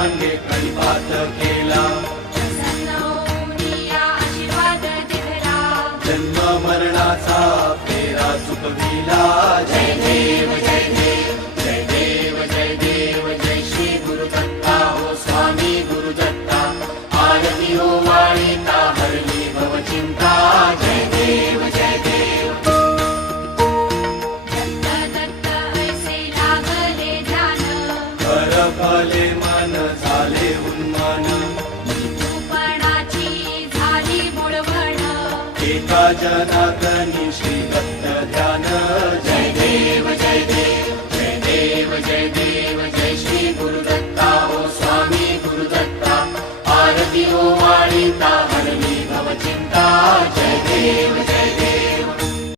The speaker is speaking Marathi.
अंगे कळपात केला आशीर्वाद दिला जन्म मरणाचा फेरा चुकविला जय देव जय देव जय देव जय देव जय श्री गुरुदत्ता हो स्वामी गुरुदत्ता आरती हो वाळीता हरली भवचिंता जय देव जय देव दत्त ऐसे लागले ध्यान कर फले मन झाले उन्मान निरूपणाची झाली बुडवण एका जनात